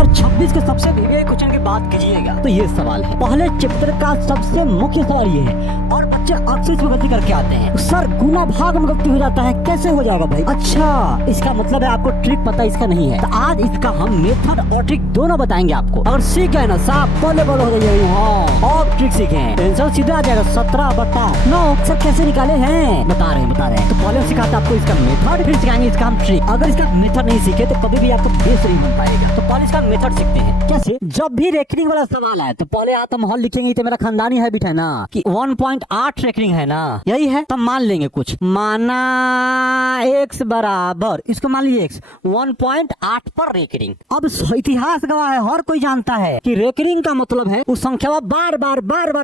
2026 के सबसे भिगे क्वेश्चन की बात कीजिएगा तो ये सवाल है। पहले चैप्टर का सबसे मुख्य सवाल ये है और बच्चे अक्सर इसमें गलती करके आते हैं, सर गुना भाग में गलती हो जाता है, कैसे हो जाएगा भाई? अच्छा, इसका मतलब है आपको ट्रिक पता इसका नहीं है। तो आज इसका हम मेथड और ट्रिक दोनों बताएंगे आपको। अगर सीख गए ना साहब बोले बोलो हो जाइए, हाँ और ट्रिक सीखे आंसर सीधा आ जाएगा 17/9। सर कैसे निकाले हैं बता रहे हैं। तो पहले सिखाते आपको इसका मेथड, फिर सिखाएंगे इसका हम ट्रिक। अगर इसका मेथड नहीं सीखे तो कभी भी आपको बेस नहीं बन पाएगा। तो पहले इसका मेथड सीखते हैं। कैसे? जब भी रेकरिंग वाला सवाल है तो पहले आप माहौल लिखेंगे, तो मेरा खानदानी हैबिट है ना कि 1.8 रेकरिंग है ना, यही है। तब मान लेंगे कुछ, माना x बराबर, इसको मान लीजिए x 1.8 पर रेकरिंग। अब इतिहास गवाह है, हर कोई जानता है कि रेकरिंग का मतलब है उस संख्या बार बार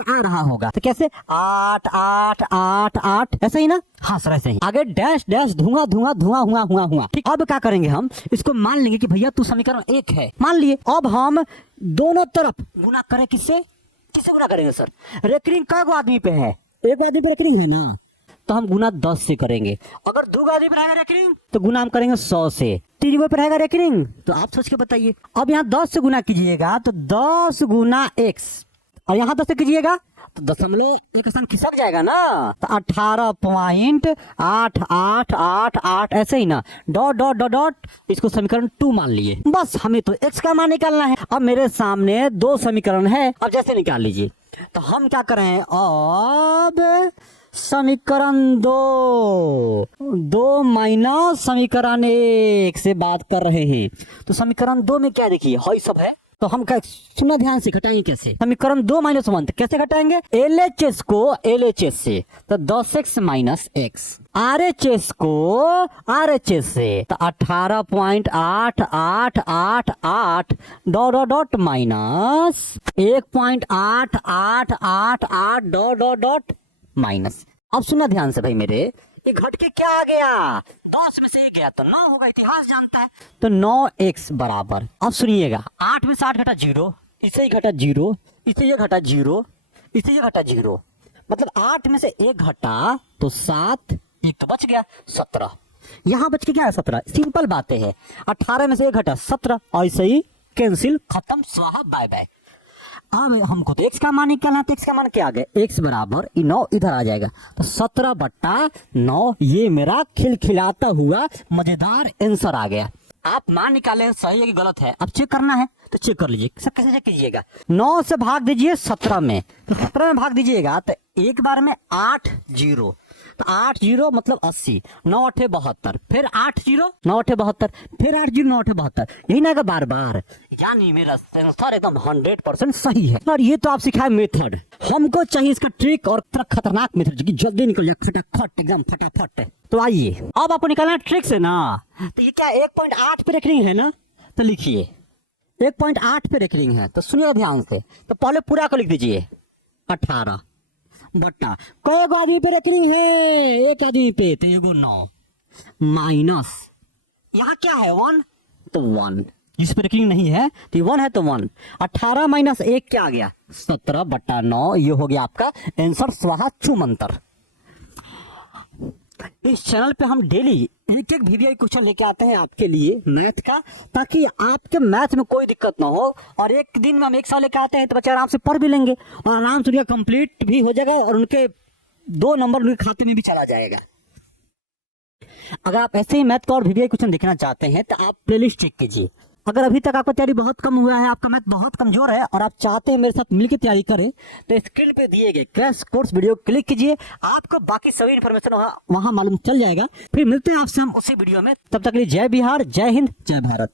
आ रहा होगा। तो कैसे 8 8 8 8 ऐसे ही ना, हाँ सर ऐसे ही। आगे डैश डैश धुआं धुआं धुआं हुआ। ठीक, अब क्या करेंगे हम इसको मान लेंगे कि भैया तू समीकरण 1 है मान लिए। अब हम दोनों तरफ गुना करें, किससे गुना करेंगे सर? रेकरिंग कई आदमी पे है? एक आदमी पे रेकरिंग है ना, तो हम गुना 10 से करेंगे। अगर 2 आदमी पे रहेगा रेकरिंग तो गुना हम करेंगे 100 से। 3 पे रहेगा रेकरिंग तो आप सोच के बताइए। अब यहाँ 10 से गुना कीजिएगा तो 10 गुना x, और यहाँ 10 से कीजिएगा तो 0.1 स्थान खिसक जाएगा ना, तो 18.8888 ऐसे ही ना, डॉट डॉट डॉट डॉट, इसको समीकरण 2 मान लिए। बस हमें तो x का मान निकालना है। अब मेरे सामने 2 समीकरण है, अब जैसे निकाल लीजिए। तो हम क्या कर रहे हैं, अब समीकरण 2 माइनस समीकरण 1 से बात कर रहे हैं। तो समीकरण 2 में क्या देखिए, हई सब है। तो हम क्या सुनना ध्यान से, घटाएंगे कैसे? समीकरण 2 - 1 कैसे घटाएंगे? LHS को LHS से तो 10x माइनस x, RHS को RHS से तो 18.8888 dot dot dot minus 1.8888 dot dot dot minus. अब सुनना ध्यान से भाई मेरे, ये घट के क्या आ गया? 10 में से 1 गया तो 9 होगा, इतिहास जानता है। तो 9x बराबर, अब सुनिएगा 8 में से 8 घटा 0, इसे ही घटा 0, इसे ये घटा 0, इसे ये घटा 0, मतलब 8 में से 1 घटा तो 7, एक तो बच गया 17। यहाँ बच के क्या है 17, सिंपल बातें है। 18 में से 1 घटा 17, ऐसे ही कैंसिल, खत्म, स्वाहा, बाय बाय। अब हमको तो x का मान निकालना है, तो x का मान क्या आ गया? x बराबर 9 इधर आ जाएगा तो 17/9। ये मेरा खिलखिलाता हुआ मजेदार आंसर आ गया। आप मान निकाले सही है कि गलत है, अब चेक करना है तो चेक कर लीजिए। सर कैसे चेक कीजिएगा? 9 से भाग दीजिए 17 में, तो 17 में भाग दीजिएगा तो एक बार में 8 0, तो 8 0 मतलब 80, 9 8 72, फिर 8 0 9 8 72, फिर 8 0 9 8 72, यही ना बार बार। यानी मेरा आंसर एकदम 100% सही है। और ये तो आप सिखाए मेथड, हमको चाहिए इसका ट्रिक और खतरनाक मेथड जो कि जल्दी निकल जाए फटाफट, एकदम फटाफट। तो आइए अब आपको निकालना है ट्रिक से ना। तो ये क्या 1.8 पे रेकरिंग है ना, तो लिखिए 1.8 पे रेकरिंग है, तो सुनिए ध्यान से। तो पहले पूरा को लिख दीजिए 18 बट्टा कई आदमी पे रेकरिंग है, एक आदमी पे, तो एगो 9 माइनस यहाँ क्या है 1, तो 1 जिस पे रेकरिंग नहीं है तो 1 है तो 1। 18 माइनस 1 क्या आ गया 17/9। ये हो गया आपका आंसर, स्वाहा चुमंतर। इस चैनल पे हम डेली एक वीडियो क्वेश्चन लेके आते हैं आपके लिए मैथ का, ताकि आपके मैथ में कोई दिक्कत ना हो। और एक दिन में हम 1 साल लेके आते हैं तो बच्चे आराम से पढ़ भी लेंगे और आराम से उनका कंप्लीट भी हो जाएगा और उनके 2 नंबर उनके खाते में भी चला जाएगा। अगर आप ऐसे ही मैथ का और वीडियो क्वेश्चन देखना चाहते हैं तो आप प्लेलिस्ट चेक कीजिए। अगर अभी तक आपका तैयारी बहुत कम हुआ है, आपका मैथ बहुत कमजोर है और आप चाहते हैं मेरे साथ मिलकर तैयारी करें, तो स्क्रीन पे दिए गए क्रैश कोर्स वीडियो क्लिक कीजिए, आपको बाकी सभी इन्फॉर्मेशन वहां मालूम चल जाएगा। फिर मिलते हैं आपसे हम उसी वीडियो में, तब तक के लिए जय बिहार, जय हिंद, जय भारत।